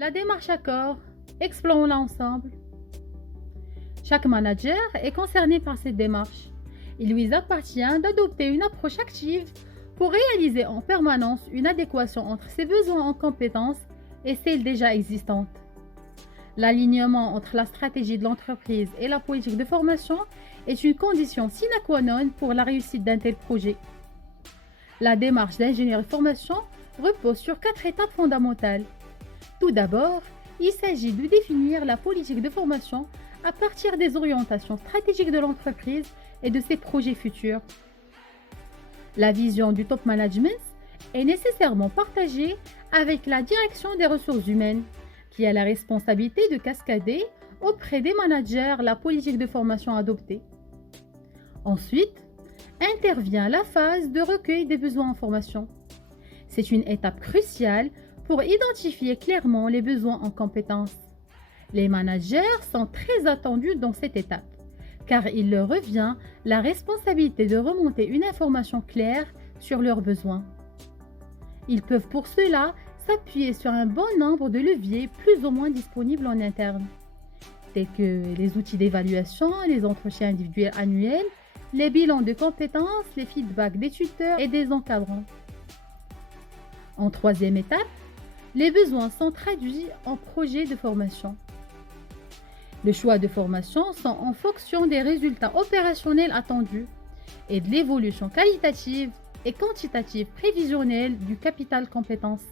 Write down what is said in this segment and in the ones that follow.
La démarche accord, explorons-la ensemble. Chaque manager est concerné par cette démarche. Il lui appartient d'adopter une approche active pour réaliser en permanence une adéquation entre ses besoins en compétences et celles déjà existantes. L'alignement entre la stratégie de l'entreprise et la politique de formation est une condition sine qua non pour la réussite d'un tel projet. La démarche d'ingénierie de formation repose sur 4 étapes fondamentales. Tout d'abord, il s'agit de définir la politique de formation à partir des orientations stratégiques de l'entreprise et de ses projets futurs. La vision du top management est nécessairement partagée avec la direction des ressources humaines, qui a la responsabilité de cascader auprès des managers la politique de formation adoptée. Ensuite, intervient la phase de recueil des besoins en formation. C'est une étape cruciale pour identifier clairement les besoins en compétences. Les managers sont très attendus dans cette étape, car il leur revient la responsabilité de remonter une information claire sur leurs besoins. Ils peuvent pour cela s'appuyer sur un bon nombre de leviers plus ou moins disponibles en interne, tels que les outils d'évaluation, les entretiens individuels annuels, les bilans de compétences, les feedbacks des tuteurs et des encadrants. En troisième étape, les besoins sont traduits en projets de formation. Les choix de formation sont en fonction des résultats opérationnels attendus et de l'évolution qualitative et quantitative prévisionnelle du capital compétences.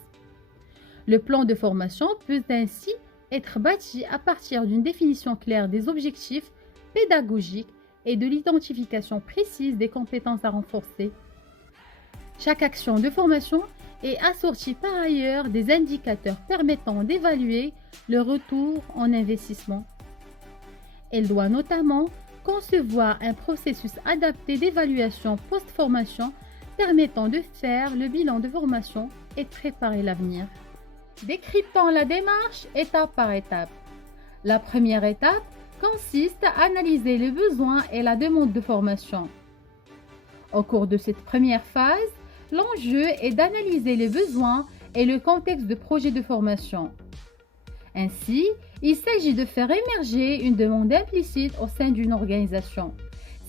Le plan de formation peut ainsi être bâti à partir d'une définition claire des objectifs pédagogiques et de l'identification précise des compétences à renforcer. Chaque action de formation est assortie par ailleurs des indicateurs permettant d'évaluer le retour en investissement. Elle doit notamment concevoir un processus adapté d'évaluation post-formation permettant de faire le bilan de formation et de préparer l'avenir. Décryptons la démarche étape par étape. La première étape consiste à analyser les besoins et la demande de formation. Au cours de cette première phase, l'enjeu est d'analyser les besoins et le contexte de projet de formation. Ainsi, il s'agit de faire émerger une demande implicite au sein d'une organisation.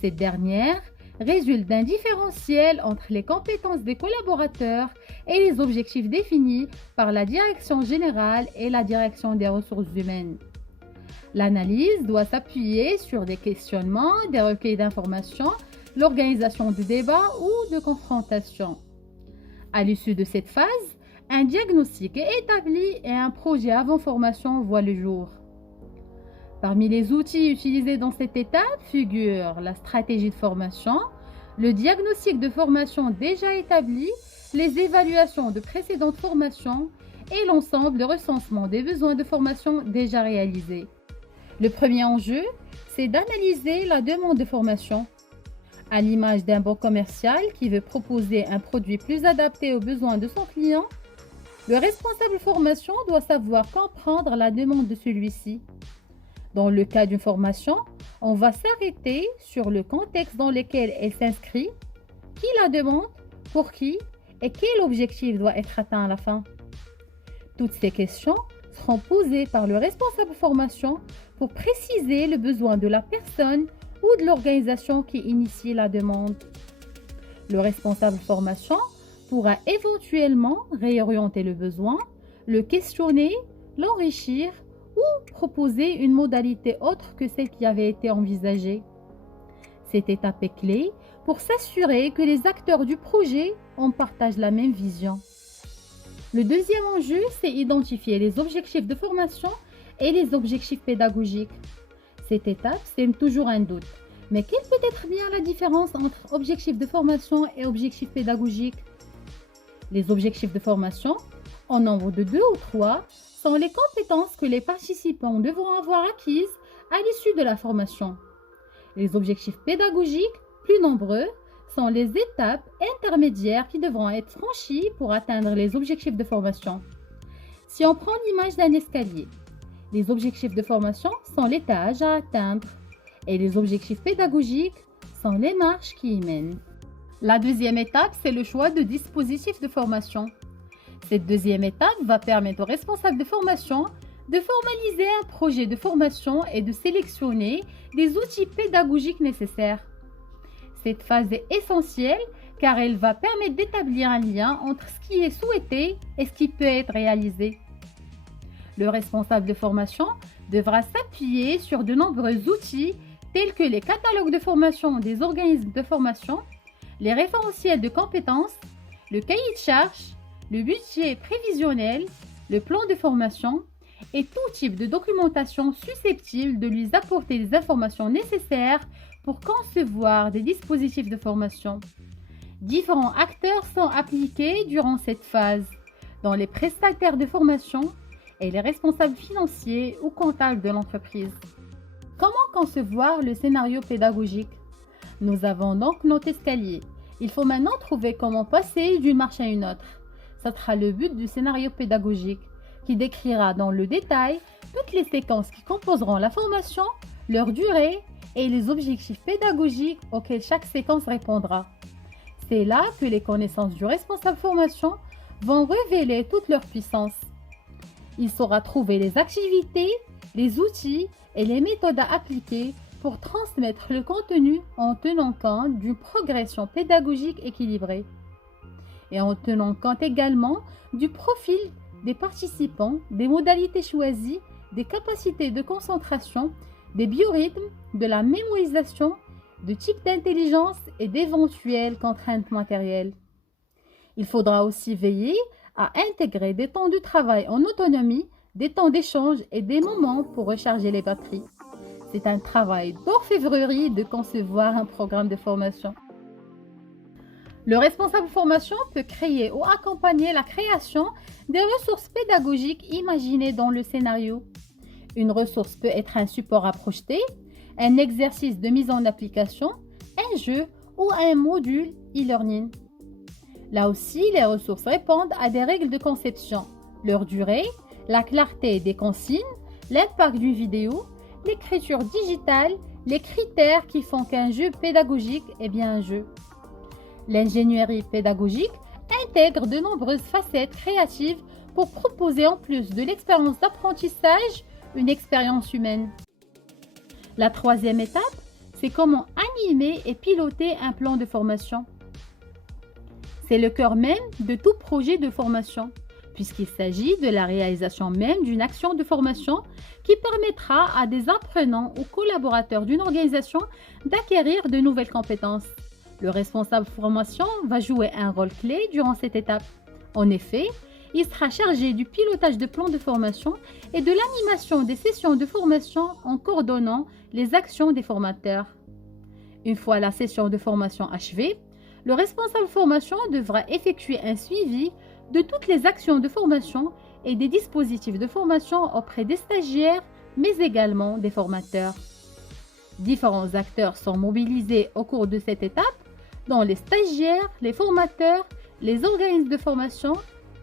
Cette dernière résulte d'un différentiel entre les compétences des collaborateurs et les objectifs définis par la direction générale et la direction des ressources humaines. L'analyse doit s'appuyer sur des questionnements, des recueils d'informations, l'organisation de débats ou de confrontations. À l'issue de cette phase, un diagnostic est établi et un projet avant formation voit le jour. Parmi les outils utilisés dans cette étape figurent la stratégie de formation, le diagnostic de formation déjà établi, les évaluations de précédentes formations et l'ensemble de recensement des besoins de formation déjà réalisés. Le premier enjeu, c'est d'analyser la demande de formation. À l'image d'un bon commercial qui veut proposer un produit plus adapté aux besoins de son client, le responsable formation doit savoir comprendre la demande de celui-ci. Dans le cas d'une formation, on va s'arrêter sur le contexte dans lequel elle s'inscrit, qui la demande, pour qui et quel objectif doit être atteint à la fin. Toutes ces questions seront posées par le responsable formation pour préciser le besoin de la personne ou de l'organisation qui initie la demande. Le responsable formation pourra éventuellement réorienter le besoin, le questionner, l'enrichir ou proposer une modalité autre que celle qui avait été envisagée. Cette étape est clé pour s'assurer que les acteurs du projet en partagent la même vision. Le deuxième enjeu, c'est identifier les objectifs de formation et les objectifs pédagogiques. Cette étape sème toujours un doute. Mais quelle peut être bien la différence entre objectifs de formation et objectifs pédagogiques? Les objectifs de formation, en nombre de 2 ou 3, sont les compétences que les participants devront avoir acquises à l'issue de la formation. Les objectifs pédagogiques, plus nombreux, sont les étapes intermédiaires qui devront être franchies pour atteindre les objectifs de formation. Si on prend l'image d'un escalier, les objectifs de formation sont l'étage à atteindre et les objectifs pédagogiques sont les marches qui y mènent. La deuxième étape, c'est le choix de dispositifs de formation. Cette deuxième étape va permettre aux responsables de formation de formaliser un projet de formation et de sélectionner des outils pédagogiques nécessaires. Cette phase est essentielle car elle va permettre d'établir un lien entre ce qui est souhaité et ce qui peut être réalisé. Le responsable de formation devra s'appuyer sur de nombreux outils tels que les catalogues de formation des organismes de formation, les référentiels de compétences, le cahier de charges, le budget prévisionnel, le plan de formation et tout type de documentation susceptible de lui apporter les informations nécessaires pour concevoir des dispositifs de formation. Différents acteurs sont impliqués durant cette phase, dont les prestataires de formation et les responsables financiers ou comptables de l'entreprise. Comment concevoir le scénario pédagogique? Nous avons donc notre escalier. Il faut maintenant trouver comment passer d'une marche à une autre. Ce sera le but du scénario pédagogique, qui décrira dans le détail toutes les séquences qui composeront la formation, leur durée et les objectifs pédagogiques auxquels chaque séquence répondra. C'est là que les connaissances du responsable formation vont révéler toute leur puissance. Il saura trouver les activités, les outils et les méthodes à appliquer pour transmettre le contenu en tenant compte d'une progression pédagogique équilibrée et en tenant compte également du profil des participants, des modalités choisies, des capacités de concentration, des biorhythmes, de la mémorisation, de type d'intelligence et d'éventuelles contraintes matérielles. Il faudra aussi veiller à intégrer des temps de travail en autonomie, des temps d'échange et des moments pour recharger les batteries. C'est un travail d'orfèvrerie de concevoir un programme de formation. Le responsable formation peut créer ou accompagner la création des ressources pédagogiques imaginées dans le scénario. Une ressource peut être un support à projeter, un exercice de mise en application, un jeu ou un module e-learning. Là aussi, les ressources répondent à des règles de conception, leur durée, la clarté des consignes, l'impact d'une vidéo, l'écriture digitale, les critères qui font qu'un jeu pédagogique est bien un jeu. L'ingénierie pédagogique intègre de nombreuses facettes créatives pour proposer en plus de l'expérience d'apprentissage, une expérience humaine. La troisième étape, c'est comment animer et piloter un plan de formation. C'est le cœur même de tout projet de formation, puisqu'il s'agit de la réalisation même d'une action de formation qui permettra à des apprenants ou collaborateurs d'une organisation d'acquérir de nouvelles compétences. Le responsable formation va jouer un rôle clé durant cette étape. En effet, il sera chargé du pilotage de plans de formation et de l'animation des sessions de formation en coordonnant les actions des formateurs. Une fois la session de formation achevée, le responsable formation devra effectuer un suivi de toutes les actions de formation et des dispositifs de formation auprès des stagiaires, mais également des formateurs. Différents acteurs sont mobilisés au cours de cette étape, dont les stagiaires, les formateurs, les organismes de formation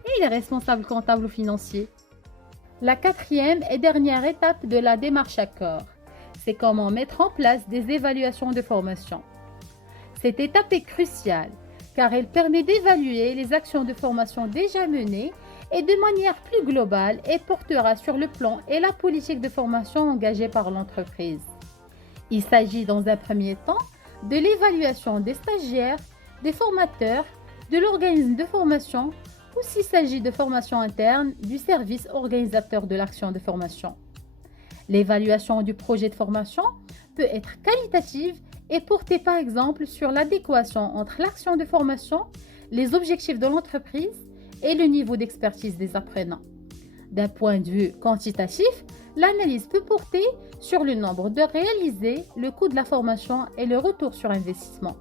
et les responsables comptables ou financiers. La quatrième et dernière étape de la démarche accord, c'est comment mettre en place des évaluations de formation. Cette étape est cruciale car elle permet d'évaluer les actions de formation déjà menées et de manière plus globale et portera sur le plan et la politique de formation engagée par l'entreprise. Il s'agit dans un premier temps de l'évaluation des stagiaires, des formateurs, de l'organisme de formation ou s'il s'agit de formation interne du service organisateur de l'action de formation. L'évaluation du projet de formation peut être qualitative et porter par exemple sur l'adéquation entre l'action de formation, les objectifs de l'entreprise et le niveau d'expertise des apprenants. D'un point de vue quantitatif, l'analyse peut porter sur le nombre d'heures réalisées, le coût de la formation et le retour sur investissement.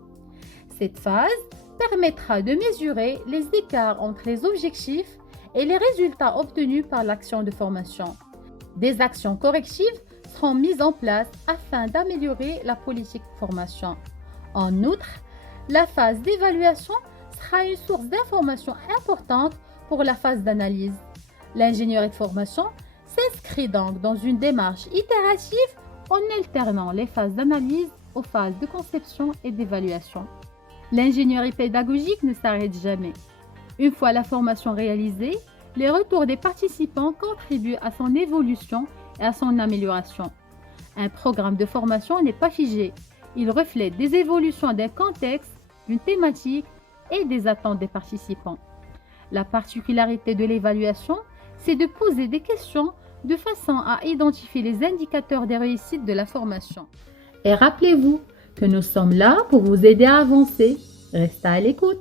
Cette phase permettra de mesurer les écarts entre les objectifs et les résultats obtenus par l'action de formation. Des actions correctives seront mises en place afin d'améliorer la politique de formation. En outre, la phase d'évaluation sera une source d'information importante pour la phase d'analyse. L'ingénierie de formation s'inscrit donc dans une démarche itérative en alternant les phases d'analyse aux phases de conception et d'évaluation. L'ingénierie pédagogique ne s'arrête jamais. Une fois la formation réalisée, les retours des participants contribuent à son évolution et à son amélioration. Un programme de formation n'est pas figé. Il reflète des évolutions d'un contexte, d'une thématique et des attentes des participants. La particularité de l'évaluation, c'est de poser des questions de façon à identifier les indicateurs des réussites de la formation. Et rappelez-vous que nous sommes là pour vous aider à avancer. Restez à l'écoute.